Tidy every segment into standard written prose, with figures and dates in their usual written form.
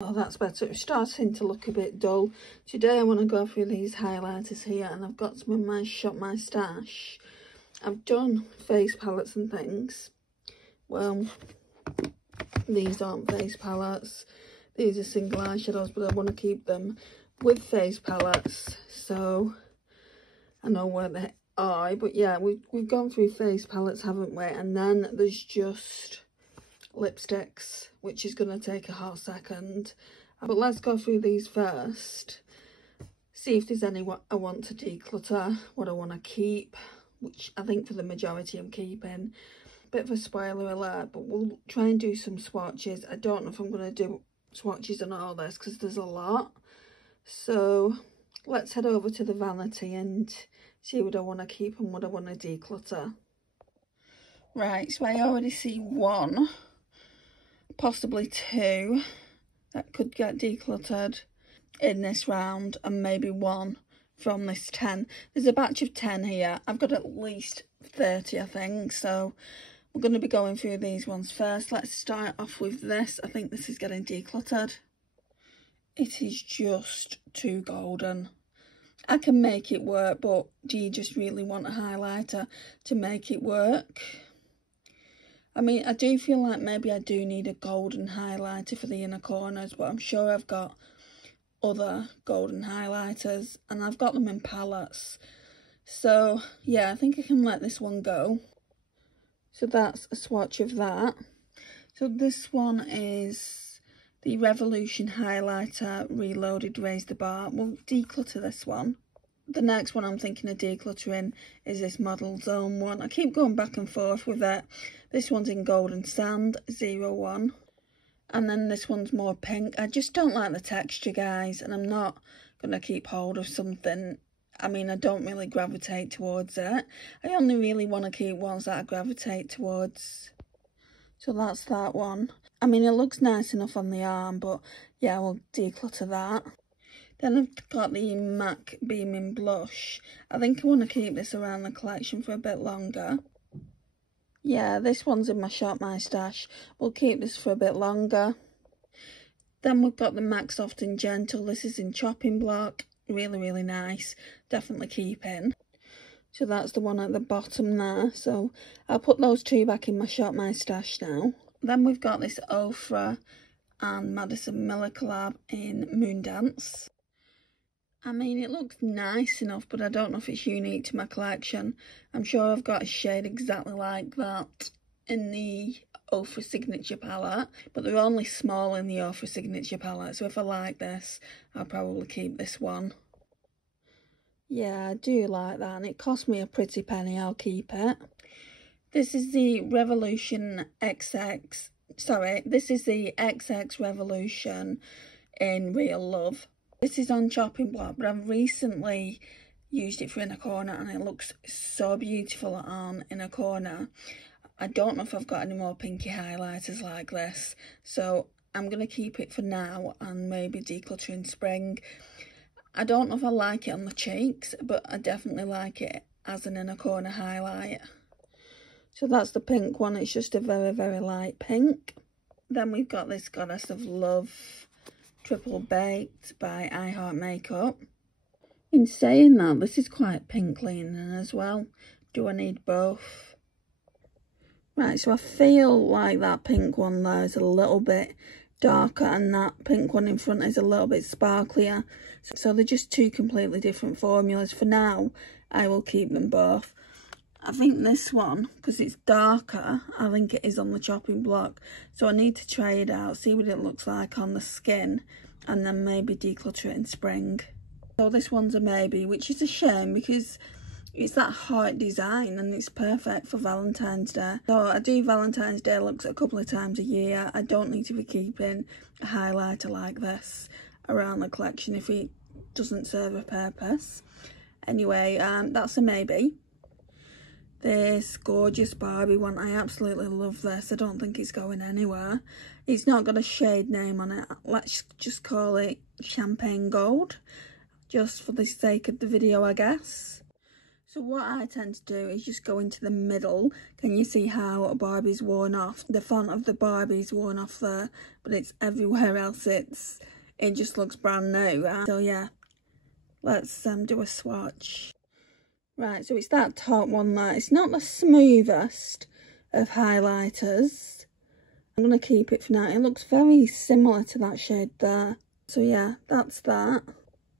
Oh, that's better. It's starting to look a bit dull. Today I want to go through these highlighters here, and I've got some in my shop, my stash. I've done face palettes and things. Well, these aren't face palettes. These are single eyeshadows, but I want to keep them with face palettes, so I know where they are. But yeah, we've gone through face palettes, haven't we? And then there's just lipsticks, which is going to take a hot second. But let's go through these first. See if there's any what I want to declutter, what I want to keep, which I think for the majority I'm keeping. Bit of a spoiler alert, but we'll try and do some swatches. I don't know if I'm going to do swatches on all this because there's a lot. So let's head over to the vanity and see what I want to keep and what I want to declutter. Right, so I already see one, possibly two, that could get decluttered in this round, and maybe one from this 10. There's a batch of 10 here. I've got at least 30, I think, so we're going to be going through these ones first. Let's start off with this. I think this is getting decluttered. It is just too golden. I can make it work, but do you just really want a highlighter to make it work? I mean, I do feel like maybe I do need a golden highlighter for the inner corners, but I'm sure I've got other golden highlighters, and I've got them in palettes. So yeah, I think I can let this one go. So that's a swatch of that. So this one is the Revolution Highlighter Reloaded Raise the Bar. We'll declutter this one. The next one I'm thinking of decluttering is this Model Zone one. I keep going back and forth with it. This one's in Golden Sand 01. And then this one's more pink. I just don't like the texture, guys, and I'm not going to keep hold of something. I mean, I don't really gravitate towards it. I only really want to keep ones that I gravitate towards. So that's that one. I mean, it looks nice enough on the arm, but yeah, we'll declutter that. Then I've got the MAC Beaming Blush. I think I want to keep this around the collection for a bit longer. Yeah, this one's in my shop, my stash. We'll keep this for a bit longer. Then we've got the MAC Soft and Gentle. This is in chopping block. Really, really nice. Definitely keeping. So that's the one at the bottom there. So I'll put those two back in my shop, my stash now. Then we've got this Ofra and Madison Miller collab in Moondance. I mean, it looks nice enough, but I don't know if it's unique to my collection. I'm sure I've got a shade exactly like that in the Ofra Signature palette, but they're only small in the Ofra Signature palette, so if I like this, I'll probably keep this one. Yeah, I do like that, and it cost me a pretty penny. I'll keep it. This is the Revolution XX, sorry, this is the XX Revolution in Real Love. This is on chopping block, but I've recently used it for inner corner, and it looks so beautiful on inner corner. I don't know if I've got any more pinky highlighters like this, so I'm going to keep it for now and maybe declutter in spring. I don't know if I like it on the cheeks, but I definitely like it as an inner corner highlight. So that's the pink one. It's just a very, very light pink. Then we've got this Goddess of Love Triple Baked by I Heart Makeup. In saying that, this is quite pink leaning as well. Do I need both? Right, so I feel like that pink one there is a little bit darker, and that pink one in front is a little bit sparklier. So they're just two completely different formulas. For now, I will keep them both. I think this one, because it's darker, I think it is on the chopping block. So I need to try it out, see what it looks like on the skin, and then maybe declutter it in spring. So this one's a maybe, which is a shame because it's that heart design and it's perfect for Valentine's Day. So I do Valentine's Day looks a couple of times a year. I don't need to be keeping a highlighter like this around the collection if it doesn't serve a purpose. Anyway, that's a maybe. This gorgeous Barbie one, I absolutely love this. I don't think it's going anywhere. It's not got a shade name on it. Let's just call it Champagne Gold, just for the sake of the video, I guess. So what I tend to do is just go into the middle. Can you see how Barbie's worn off? The font of the Barbie's worn off there, but it's everywhere else. It just looks brand new. So yeah, let's do a swatch. Right, so it's that top one there. It's not the smoothest of highlighters. I'm going to keep it for now. It looks very similar to that shade there. So yeah, that's that.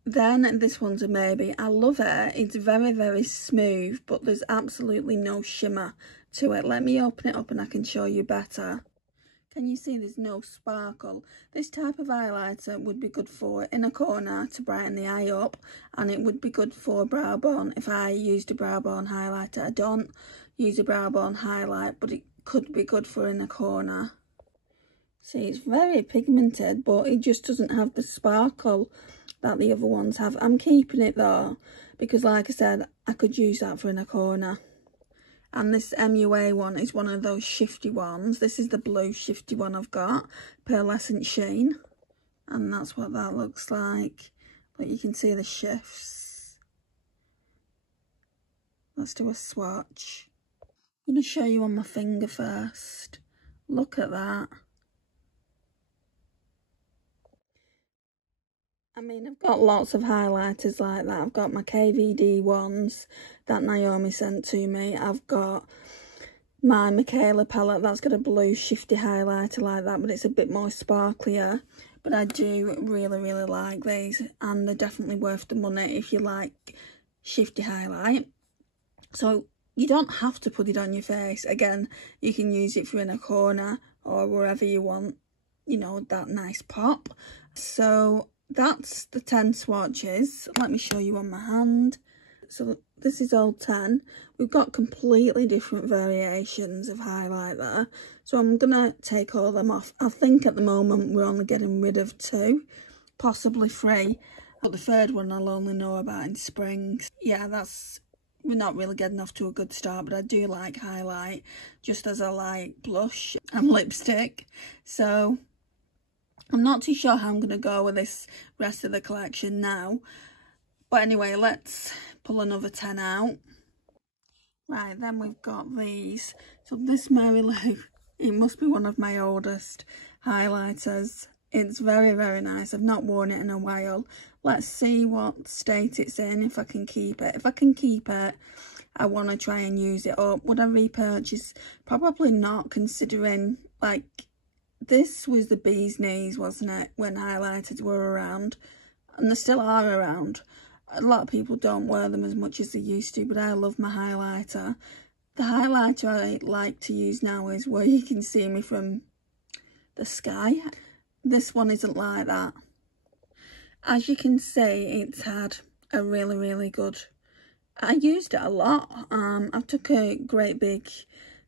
Then this one's a maybe. I love it. It's very, very smooth, but there's absolutely no shimmer to it. Let me open it up and I can show you better. Can you see there's no sparkle? This type of highlighter would be good for inner corner to brighten the eye up, and it would be good for brow bone if I used a brow bone highlighter. I don't use a brow bone highlight, but it could be good for inner corner. See, it's very pigmented, but it just doesn't have the sparkle that the other ones have. I'm keeping it though, because like I said, I could use that for inner corner. And this MUA one is one of those shifty ones. This is the blue shifty one I've got, pearlescent sheen. And that's what that looks like. But you can see the shifts. Let's do a swatch. I'm going to show you on my finger first. Look at that. I mean, I've got lots of highlighters like that. I've got my KVD ones that Naomi sent to me. I've got my Michaela palette that's got a blue shifty highlighter like that, but it's a bit more sparklier. But I do really, really like these, and they're definitely worth the money if you like shifty highlight. So you don't have to put it on your face. Again, you can use it for in a corner or wherever you want, you know, that nice pop. So that's the 10 swatches. Let me show you on my hand. So this is all 10. We've got completely different variations of highlight there. So I'm going to take all them off. I think at the moment we're only getting rid of 2, possibly 3. But the third one I'll only know about in spring. Yeah, we're not really getting off to a good start, but I do like highlight just as I like blush and lipstick. So I'm not too sure how I'm going to go with this rest of the collection now. But anyway, let's pull another 10 out. Right, then we've got these. So this Mary Lou, it must be one of my oldest highlighters. It's very, very nice. I've not worn it in a while. Let's see what state it's in, if I can keep it. If I can keep it, I want to try and use it up. Would I repurchase? Probably not, considering, like, this was the bee's knees, wasn't it, when highlighters were around, and they still are around. A lot of people don't wear them as much as they used to, but I love my highlighter. The highlighter I like to use now is where you can see me from the sky. This one isn't like that. As you can see, it's had a really, really good... I used it a lot. I took a great big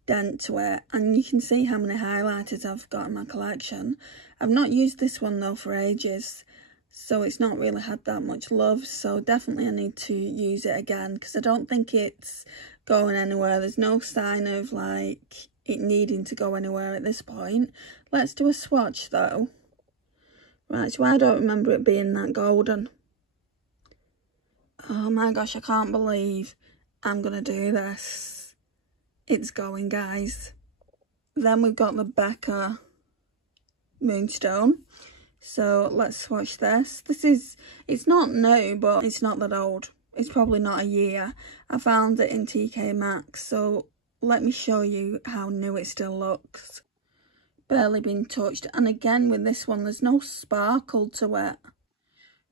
dent to it, and you can see how many highlighters I've got in my collection. I've not used this one though for ages, so it's not really had that much love. So definitely I need to use it again, because I don't think it's going anywhere. There's no sign of like it needing to go anywhere at this point. Let's do a swatch though. Right, so I don't remember it being that golden. Oh my gosh, I can't believe I'm gonna do this. It's going, guys. Then we've got the Becca Moonstone. So let's swatch this. It's not new, but it's not that old. It's probably not a year. I found it in TK Maxx, so let me show you how new it still looks. Barely been touched. And again, with this one, there's no sparkle to it.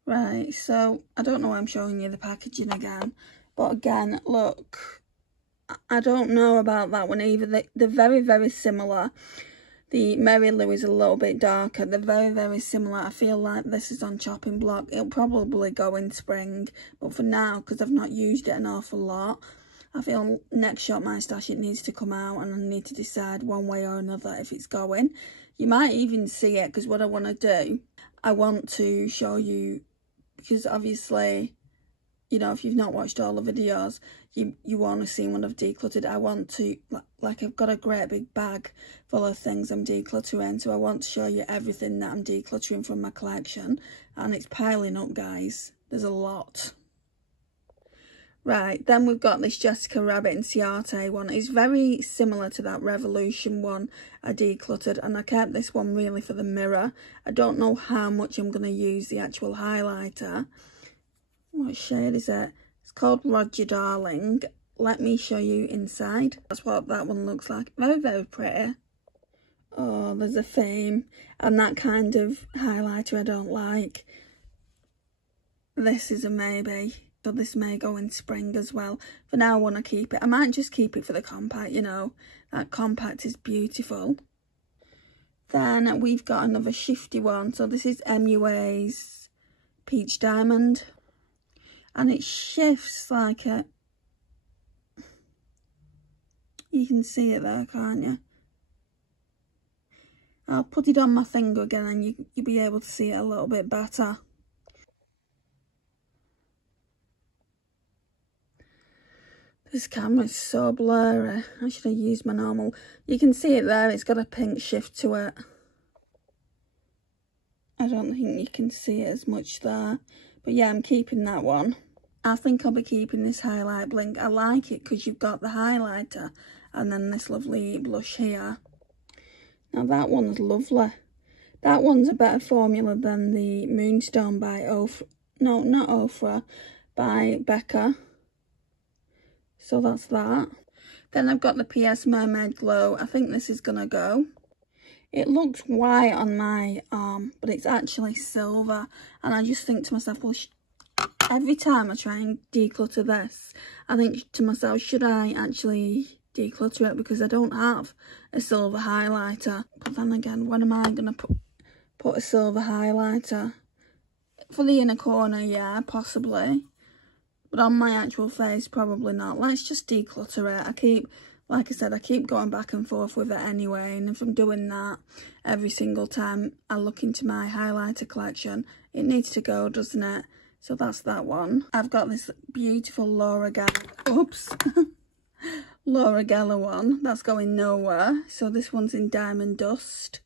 Right, so I don't know why I'm showing you the packaging again. But again, look, I don't know about that one either. They're very, very similar. The Mary Lou is a little bit darker. They're very, very similar. I feel like this is on chopping block. It'll probably go in spring. But for now, because I've not used it an awful lot, I feel next Shop My Stash it needs to come out, and I need to decide one way or another if it's going. You might even see it, because what I want to do, I want to show you, because obviously, you know, if you've not watched all the videos, you want to see what I've decluttered. I want to, like, I've got a great big bag full of things I'm decluttering, so I want to show you everything that I'm decluttering from my collection, and it's piling up, guys. There's a lot. Right, then we've got this Jessica Rabbit and Ciate one. It's very similar to that Revolution one I decluttered, and I kept this one really for the mirror. I don't know how much I'm going to use the actual highlighter. What shade is it? It's called Roger Darling. Let me show you inside. That's what that one looks like. Very, very pretty. Oh, there's a theme. And that kind of highlighter I don't like. This is a maybe. So this may go in spring as well. For now, I want to keep it. I might just keep it for the compact, you know. That compact is beautiful. Then we've got another shifty one. So this is MUA's Peach Diamond. And it shifts like a... You can see it there, can't you? I'll put it on my finger again and you'll be able to see it a little bit better. This camera is so blurry. I should have used my normal. You can see it there. It's got a pink shift to it. I don't think you can see it as much there. But yeah, I'm keeping that one. I think I'll be keeping this highlight blink. I like it because you've got the highlighter and then this lovely blush here. Now that one's lovely. That one's a better formula than the Moonstone by Ofra. No, not Ofra. By Becca. So that's that. Then I've got the PS Mermaid Glow. I think this is going to go. It looks white on my arm, but it's actually silver. And I just think to myself, well, every time I try and declutter this, I think to myself, should I actually declutter it? Because I don't have a silver highlighter. But then again, when am I going to put a silver highlighter? For the inner corner, yeah, possibly. But on my actual face, probably not. Let's just declutter it. Like I said, I keep going back and forth with it anyway. And if I'm doing that every single time I look into my highlighter collection, it needs to go, doesn't it? So that's that one. I've got this beautiful Laura Geller. Oops. Laura Geller one. That's going nowhere. So this one's in Diamond Dust.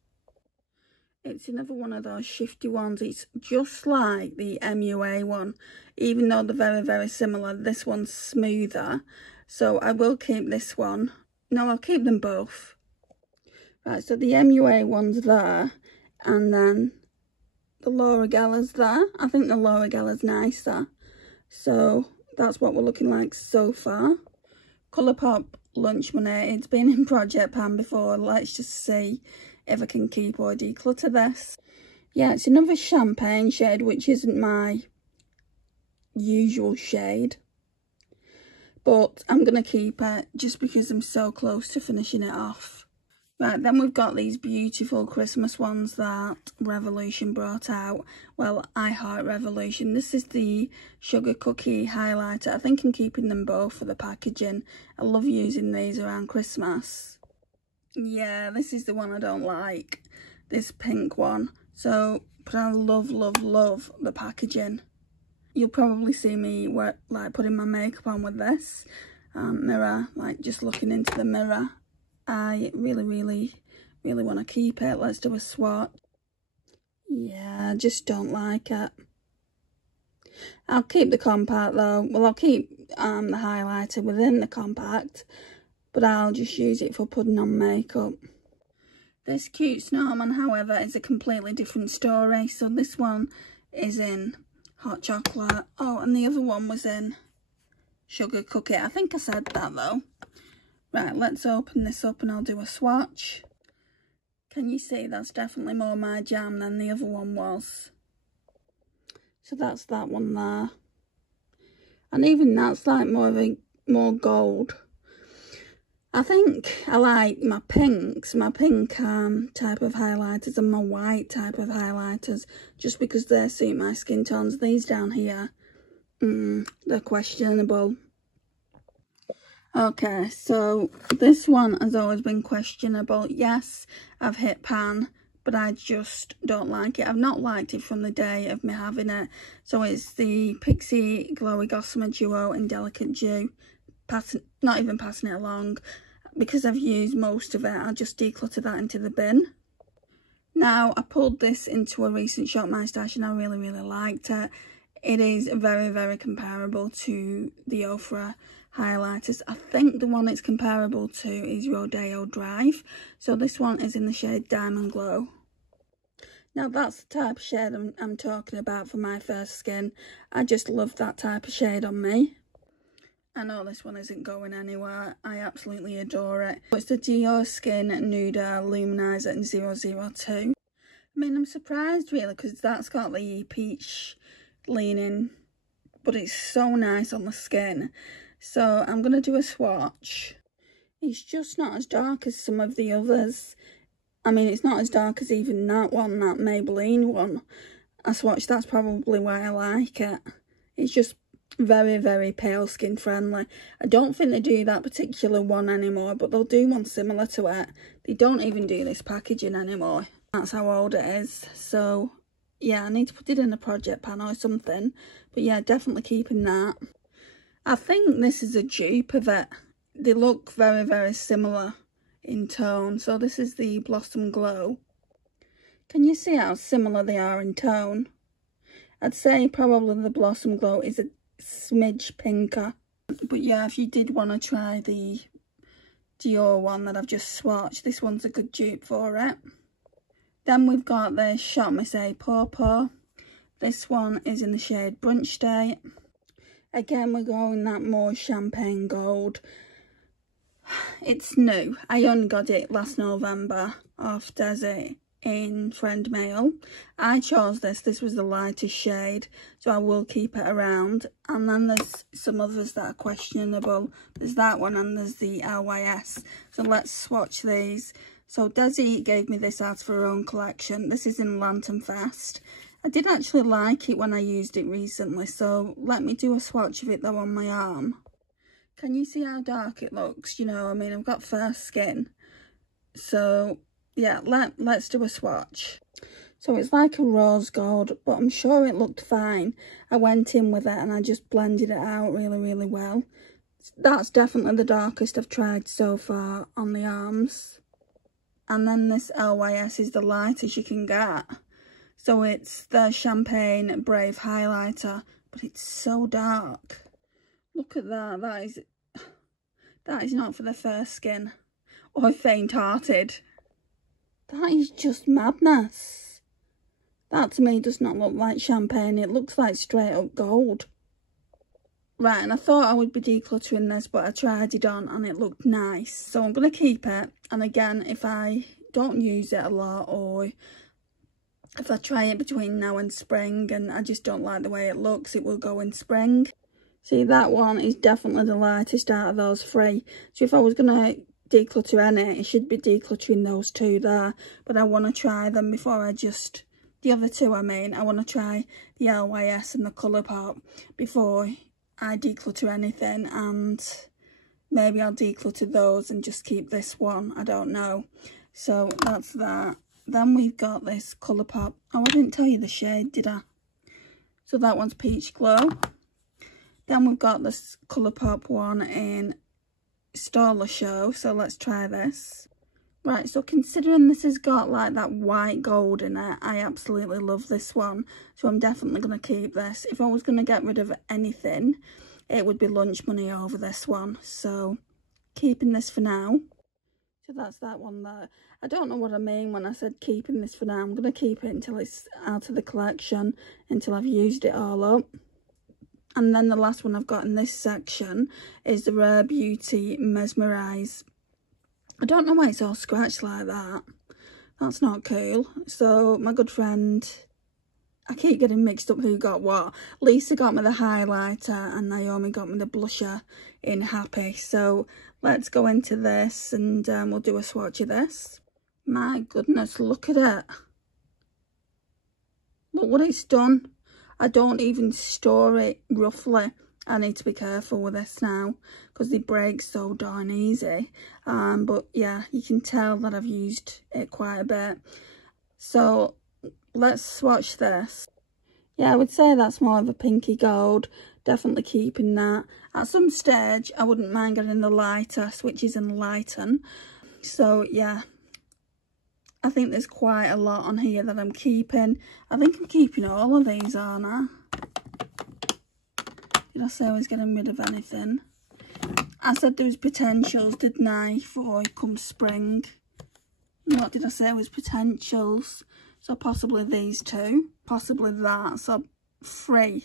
It's another one of those shifty ones. It's just like the MUA one. Even though they're very, very similar, this one's smoother. So I will keep this one. No, I'll keep them both. Right, so the MUA one's there. And then the Laura Geller's there. I think the Laura Geller's nicer. So that's what we're looking like so far. Colourpop Lunch Money. It's been in Project Pan before. Let's just see if I can keep or declutter this. Yeah, it's another champagne shade, which isn't my usual shade. But I'm going to keep it just because I'm so close to finishing it off. Right, then we've got these beautiful Christmas ones that Revolution brought out. Well, I Heart Revolution. This is the Sugar Cookie highlighter. I think I'm keeping them both for the packaging. I love using these around Christmas. Yeah, this is the one I don't like. This pink one. So, but I love, love, love the packaging. You'll probably see me like putting my makeup on with this mirror, like just looking into the mirror. I really, really, really want to keep it. Let's do a swatch. Yeah, I just don't like it. I'll keep the compact though. Well, I'll keep the highlighter within the compact, but I'll just use it for putting on makeup. This cute snowman, however, is a completely different story. So this one is in hot chocolate. Oh, and the other one was in sugar cookie. I think I said that though. Right, let's open this up and I'll do a swatch. Can you see that's definitely more my jam than the other one was? So that's that one there. And even that's like more gold. I think I like my pinks, my pink type of highlighters and my white type of highlighters, just because they suit my skin tones. These down here, they're questionable. Okay, so this one has always been questionable. Yes, I've hit pan, but I just don't like it. I've not liked it from the day of me having it. So it's the Pixie Glowy Gossamer Duo in Delicate Dew. Not even passing it along. Because I've used most of it, I'll just declutter that into the bin. Now, I pulled this into a recent shop, my stash, and I really, really liked it. It is very, very comparable to the Ofra highlighters. I think the one it's comparable to is Rodeo Drive. So this one is in the shade Diamond Glow. Now that's the type of shade I'm talking about for my first skin. I just love that type of shade on me. I know this one isn't going anywhere. I absolutely adore it. It's the Dior Skin Nuda Luminizer in 002. I mean, I'm surprised really because that's got the peach leaning, but it's so nice on the skin. So I'm going to do a swatch. It's just not as dark as some of the others. I mean, it's not as dark as even that one, that Maybelline one I swatched. That's probably why I like it. It's just very, very pale skin friendly. I don't think they do that particular one anymore, but they'll do one similar to it. They don't even do this packaging anymore. That's how old it is. So yeah, I need to put it in a project pan or something. But yeah, definitely keeping that. I think this is a dupe of it. They look very, very similar in tone. So this is the Blossom Glow. Can you see how similar they are in tone? I'd say probably the Blossom Glow is a smidge pinker. But yeah, if you did want to try the Dior one that I've just swatched, this one's a good dupe for it. Then we've got the Shot Miss A Pawpaw. This one is in the shade Brunch Day. Again, we're going that more champagne gold. It's new. I only got it last November off Desi in Friend Mail. I chose this. This was the lightest shade, so I will keep it around. And then there's some others that are questionable. There's that one and there's the LYS. So let's swatch these. So Desi gave me this out for her own collection. This is in Lantern Fest. I did actually like it when I used it recently, so let me do a swatch of it though on my arm. Can you see how dark it looks? You know, I mean, I've got fair skin. So yeah, let's do a swatch. So it's like a rose gold, but I'm sure it looked fine. I went in with it and I just blended it out really, really well. That's definitely the darkest I've tried so far on the arms. And then this LYS is the lightest you can get. So it's the Champagne Brave highlighter, but it's so dark. Look at that. That is not for the fair skin or faint-hearted. That is just madness. That to me does not look like champagne. It looks like straight up gold. Right, and I thought I would be decluttering this, but I tried it on and it looked nice. So I'm going to keep it. And again, if I don't use it a lot, or if I try it between now and spring and I just don't like the way it looks, it will go in spring. See, that one is definitely the lightest out of those three. So if I was going to declutter any, it should be decluttering those two there. But I want to try them before I just... The other two, I mean, I want to try the LYS and the Colourpop before I declutter anything. And maybe I'll declutter those and just keep this one. I don't know. So that's that. Then we've got this Colourpop. Oh, I didn't tell you the shade, did I? So that one's Peach Glow. Then we've got this Colourpop one in Staller Show. So let's try this. Right, so considering this has got like that white gold in it, I absolutely love this one. So I'm definitely going to keep this. If I was going to get rid of anything, it would be lunch money over this one. So keeping this for now. So that's that one there. I don't know what I mean when I said keeping this for now. I'm going to keep it until it's out of the collection, until I've used it all up. And then the last one I've got in this section is the Rare Beauty Mesmerize. I don't know why it's all scratched like that. That's not cool. So my good friend, I keep getting mixed up who got what. Lisa got me the highlighter and Naomi got me the blusher in Happy. So let's go into this and we'll do a swatch of this. My goodness, look at it. Look what it's done. I don't even store it roughly. I need to be careful with this now because they break so darn easy. But yeah, you can tell that I've used it quite a bit. So let's swatch this. Yeah, I would say that's more of a pinky gold. Definitely keeping that. At some stage, I wouldn't mind getting the lighter, switches and lighten. So yeah, I think there's quite a lot on here that I'm keeping. I think I'm keeping all of these, aren't I? Did I say I was getting rid of anything? I said there was potentials, didn't I, for come spring? What did I say was potentials? So possibly these two, possibly that, so 3.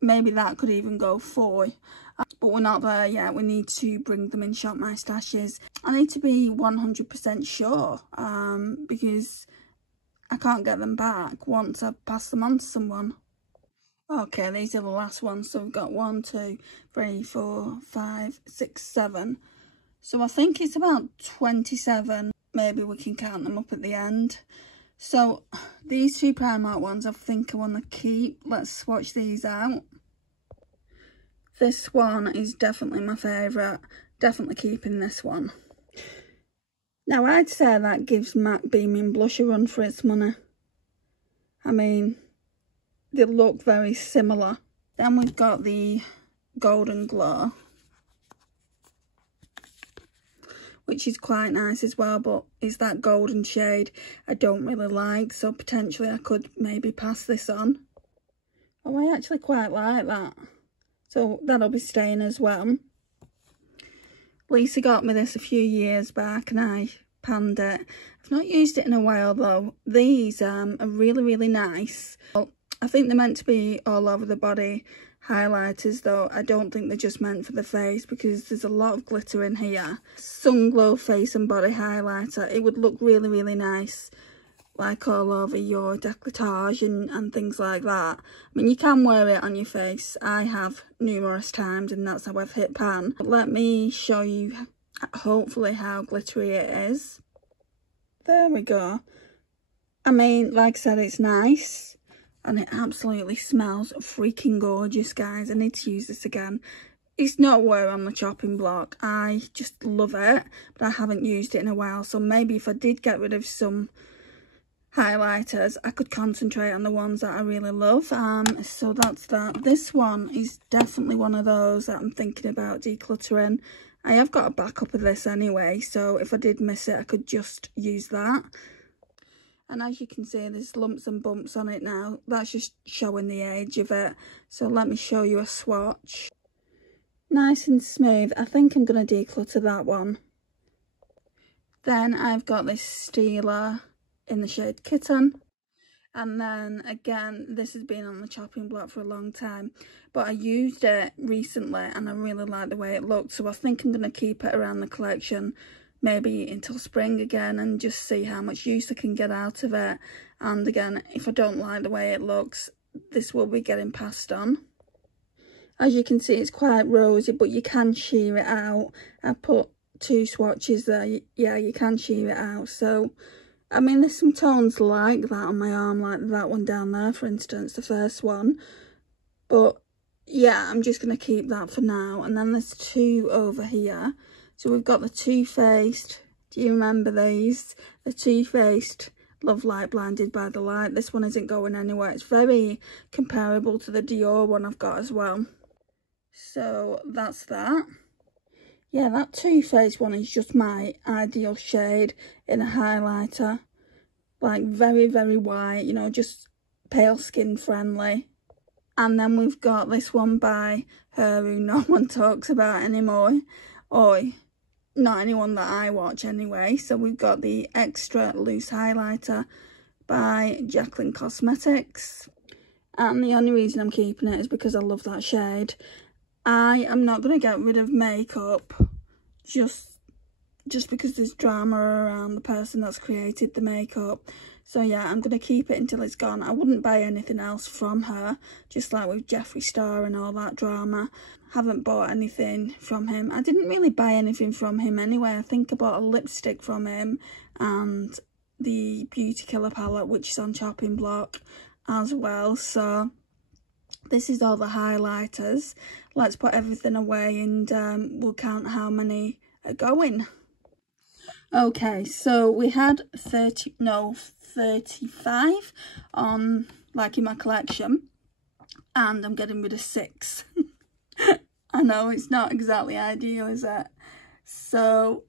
Maybe that could even go 4. But we're not there yet. We need to bring them in Shop My Stashes. I need to be 100% sure because I can't get them back once I've passed them on to someone. Okay, these are the last ones. So we've got 1, 2, 3, 4, 5, 6, 7. So I think it's about 27. Maybe we can count them up at the end. So these 2 Primark ones I think I want to keep. Let's swatch these out. This one is definitely my favourite. Definitely keeping this one. Now I'd say that gives MAC Beaming Blush a run for its money. I mean, they look very similar. Then we've got the Golden Glow, which is quite nice as well, but it's that golden shade I don't really like, so potentially I could maybe pass this on. Oh, I actually quite like that. So that'll be staying as well. Lisa got me this a few years back and I panned it. I've not used it in a while though. These are really, really nice. Well, I think they're meant to be all over the body highlighters though. I don't think they're just meant for the face because there's a lot of glitter in here. Sun Glow Face and Body Highlighter. It would look really, really nice like all over your décolletage and things like that. I mean, you can wear it on your face. I have numerous times and that's how I've hit pan. But let me show you hopefully how glittery it is. There we go. I mean, like I said, it's nice and it absolutely smells freaking gorgeous, guys. I need to use this again. It's nowhere on the chopping block. I just love it, but I haven't used it in a while. So maybe if I did get rid of some highlighters, I could concentrate on the ones that I really love. So that's that. This one is definitely one of those that I'm thinking about decluttering. I have got a backup of this anyway, so if I did miss it I could just use that. And as you can see, there's lumps and bumps on it now. That's just showing the age of it. So let me show you a swatch. Nice and smooth. I think I'm going to declutter that one. Then I've got this Steeler in the shade Kitten, and then again this has been on the chopping block for a long time, but I used it recently and I really like the way it looked, so I think I'm going to keep it around the collection maybe until spring again and just see how much use I can get out of it. And again, if I don't like the way it looks, this will be getting passed on. As you can see, it's quite rosy, but you can sheer it out. I put 2 swatches there. Yeah, you can sheer it out. So I mean, there's some tones like that on my arm, like that one down there, for instance, the first one. But yeah, I'm just going to keep that for now. And then there's 2 over here. So we've got the Too Faced. Do you remember these? The Too Faced Love Light Blinded by the Light. This one isn't going anywhere. It's very comparable to the Dior one I've got as well. So that's that. Yeah, that Too Faced one is just my ideal shade in a highlighter. Like very, very white, you know, just pale skin friendly. And then we've got this one by her who no one talks about anymore. Or not anyone that I watch anyway. So we've got the Extra Loose Highlighter by Jacqueline Cosmetics. And the only reason I'm keeping it is because I love that shade. I am not going to get rid of makeup just because there's drama around the person that's created the makeup. So yeah, I'm going to keep it until it's gone. I wouldn't buy anything else from her, just like with Jeffree Star and all that drama. Haven't bought anything from him. I didn't really buy anything from him anyway. I think I bought a lipstick from him and the Beauty Killer palette, which is on chopping block as well. So this is all the highlighters. Let's put everything away and we'll count how many are going. Okay, so we had 35 on, like, in my collection, and I'm getting rid of 6. I know, it's not exactly ideal, is it? So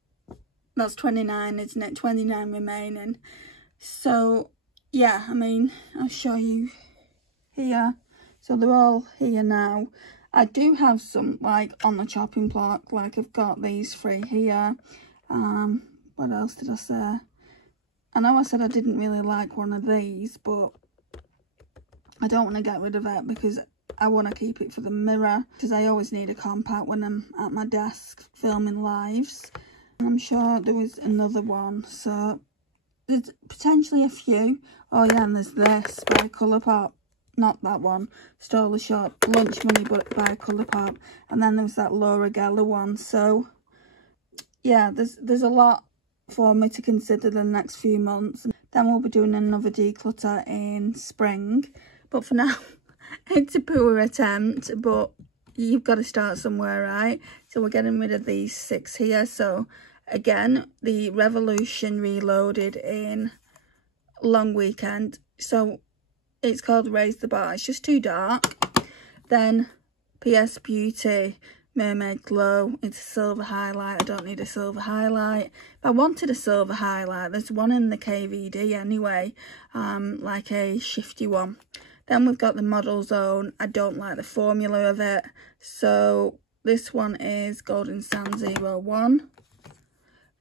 that's 29, isn't it? 29 remaining. So yeah, I mean, I'll show you here. So they're all here now. I do have some like on the chopping block, like I've got these 3 here. What else did I say? I know I said I didn't really like one of these, but I don't want to get rid of it because I want to keep it for the mirror, because I always need a compact when I'm at my desk filming lives. And I'm sure there was another one, so there's potentially a few. Oh yeah, and there's this by Colourpop. Not that one, Stole the Shop, Lunch Money but by Colourpop. And then there was that Laura Geller one. So yeah, there's a lot for me to consider the next few months. Then we'll be doing another declutter in spring. But for now, it's a poor attempt, but you've got to start somewhere, right? So we're getting rid of these 6 here. So again, the Revolution Reloaded in long weekend. So it's called Raise the Bar. It's just too dark. Then PS Beauty Mermaid Glow. It's a silver highlight. I don't need a silver highlight. If I wanted a silver highlight, there's one in the KVD anyway, like a shifty one. Then we've got the Model Zone. I don't like the formula of it, so this one is Golden Sand 01.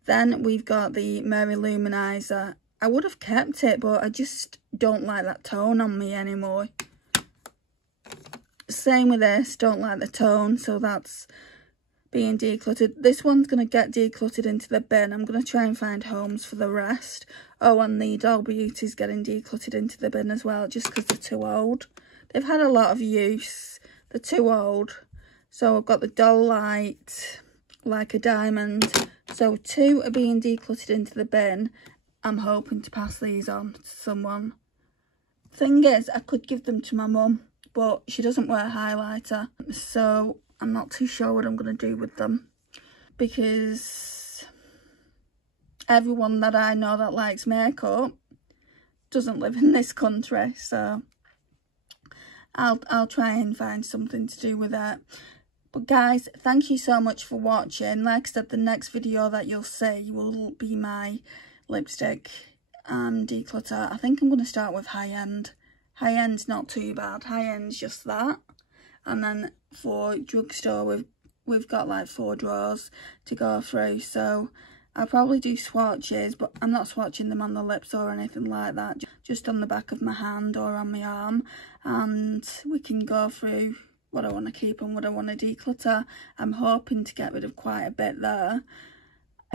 Then we've got the Mary Luminizer. I would have kept it, but I just don't like that tone on me anymore. Same with this, don't like the tone, so that's being decluttered. This one's going to get decluttered into the bin. I'm going to try and find homes for the rest. Oh, and the Doll Beauty's getting decluttered into the bin as well, just because they're too old. They've had a lot of use. They're too old. So I've got the Doll Light, Like a Diamond. So 2 are being decluttered into the bin. I'm hoping to pass these on to someone. Thing is, I could give them to my mum, but she doesn't wear highlighter, so I'm not too sure what I'm going to do with them, because everyone that I know that likes makeup doesn't live in this country, so I'll try and find something to do with it. But guys, thank you so much for watching. Like I said, the next video that you'll see will be my lipstick declutter. I think I'm going to start with high end. High end's not too bad. High end's just that. And then for drugstore, we've got like 4 drawers to go through. So I'll probably do swatches, but I'm not swatching them on the lips or anything like that. Just on the back of my hand or on my arm. And we can go through what I want to keep and what I want to declutter. I'm hoping to get rid of quite a bit there.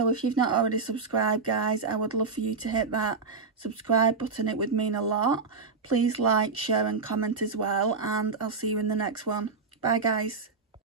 So if you've not already subscribed, guys, I would love for you to hit that subscribe button. It would mean a lot. Please like, share and comment as well, and I'll see you in the next one. Bye, guys.